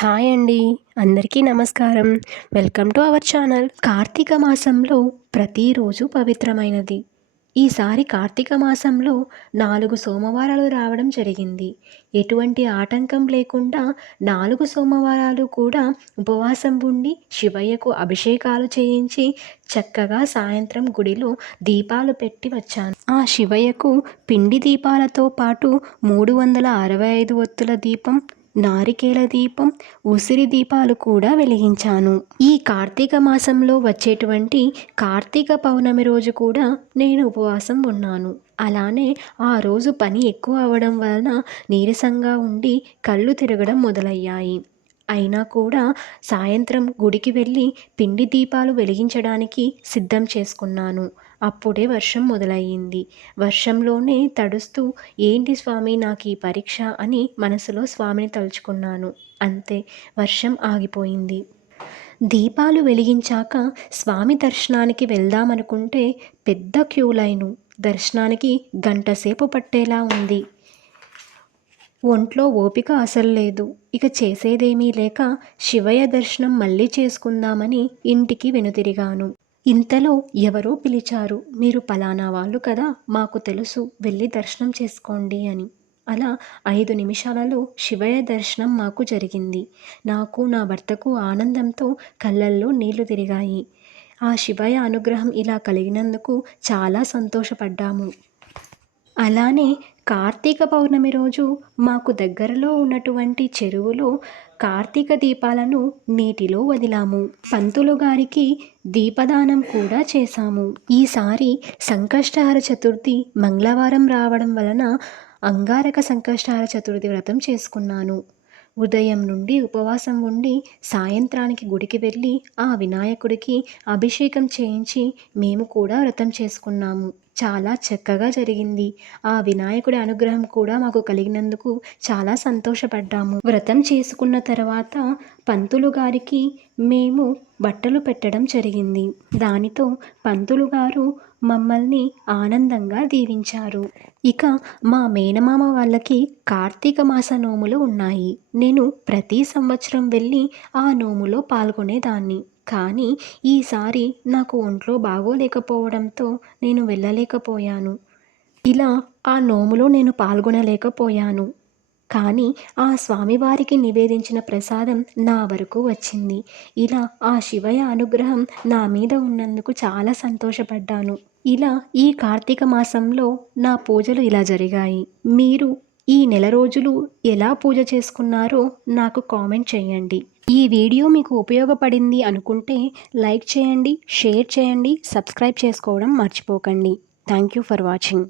Hi అండి. అందరికీ నమస్కారం. Welcome to our channel. కార్తీక మాసంలో ప్రతిరోజు పవిత్రమైనది. ఈసారి కార్తీక మాసంలో 4 సోమవారాలు రావడం జరిగింది. ఎటువంటి ఆటంకం లేకుండా 4 సోమవారాలు కూడా ఉపవాసం ఉండి శివయ్యకు అభిషేకాలు చేయించి చక్కగా సాయంత్రం గుడిలో దీపాలు పెట్టి వచ్చాను. ఆ శివయ్యకు పిండి దీపాలతో పాటు 365 ఒత్తుల దీపం, నారికేల దీపం, ఉసిరి దీపాలు కూడా వెలిగించాను. ఈ కార్తీక మాసంలో వచ్చేటువంటి కార్తీక పౌర్ణమి రోజు కూడా నేను ఉపవాసం ఉన్నాను. అలానే ఆ రోజు పని ఎక్కువ అవ్వడం వలన నీరసంగా ఉండి కళ్ళు తిరగడం మొదలయ్యాయి. అయినా కూడా సాయంత్రం గుడికి వెళ్ళి పిండి దీపాలు వెలిగించడానికి సిద్ధం చేసుకున్నాను. అప్పుడే వర్షం మొదలయ్యింది. వర్షంలోనే తడుస్తూ ఏంటి స్వామి నాకు ఈ పరీక్ష అని మనసులో స్వామిని తలుచుకున్నాను. అంతే, వర్షం ఆగిపోయింది. దీపాలు వెలిగించాక స్వామి దర్శనానికి వెళ్దామనుకుంటే పెద్ద క్యూ లైను. దర్శనానికి గంటసేపు పట్టేలా ఉంది. ఒంట్లో ఓపిక అసలు లేదు. ఇక చేసేదేమీ లేక శివయ్య దర్శనం మళ్ళీ చేసుకుందామని ఇంటికి వెనుతిరిగాను. ఇంతలో ఎవరో పిలిచారు, మీరు పలానా వాళ్ళు కదా, మాకు తెలుసు, వెళ్ళి దర్శనం చేసుకోండి అని. అలా 5 నిమిషాలలో శివయ్య దర్శనం మాకు జరిగింది. నాకు నా భర్తకు ఆనందంతో కళ్ళల్లో నీళ్లు తిరిగాయి. ఆ శివయ్య అనుగ్రహం ఇలా కలిగినందుకు చాలా సంతోషపడ్డాము. అలానే కార్తీక పౌర్ణమి రోజు మాకు దగ్గరలో ఉన్నటువంటి చెరువులో కార్తీక దీపాలను నీటిలో వదిలాము. పంతులు గారికి దీపదానం కూడా చేశాము. ఈసారి సంకష్టహర చతుర్థి మంగళవారం రావడం వలన అంగారక సంకష్టహర చతుర్థి వ్రతం చేసుకున్నాను. ఉదయం నుండి ఉపవాసం ఉండి సాయంత్రానికి గుడికి వెళ్ళి ఆ వినాయకుడికి అభిషేకం చేయించి మేము కూడా వ్రతం చేసుకున్నాము. చాలా చక్కగా జరిగింది. ఆ వినాయకుడి అనుగ్రహం కూడా మాకు కలిగినందుకు చాలా సంతోషపడ్డాము. వ్రతం చేసుకున్న తర్వాత పంతులు గారికి మేము బట్టలు పెట్టడం జరిగింది. దానితో పంతులు గారు మమ్మల్ని ఆనందంగా దీవించారు. ఇక మా మేనమామ వాళ్ళకి కార్తీక మాస నోములు ఉన్నాయి. నేను ప్రతి సంవత్సరం వెళ్ళి ఆ నోములో పాల్గొనేదాన్ని. కానీ ఈసారి నాకు ఒంట్లో బాగోలేకపోవడంతో నేను వెళ్ళలేకపోయాను. ఇలా ఆ నోములో నేను పాల్గొనలేకపోయాను. కానీ ఆ స్వామివారికి నివేదించిన ప్రసాదం నా వరకు వచ్చింది. ఇలా ఆ శివయ్య అనుగ్రహం నా మీద ఉన్నందుకు చాలా సంతోషపడ్డాను. ఇలా ఈ కార్తీక మాసంలో నా పూజలు ఇలా జరిగాయి. మీరు ఈ నెల రోజులు ఎలా పూజ చేసుకున్నారో నాకు కామెంట్ చేయండి. ఈ వీడియో మీకు ఉపయోగపడింది అనుకుంటే లైక్ చేయండి, షేర్ చేయండి, సబ్స్క్రైబ్ చేసుకోవడం మర్చిపోకండి. Thank you for watching.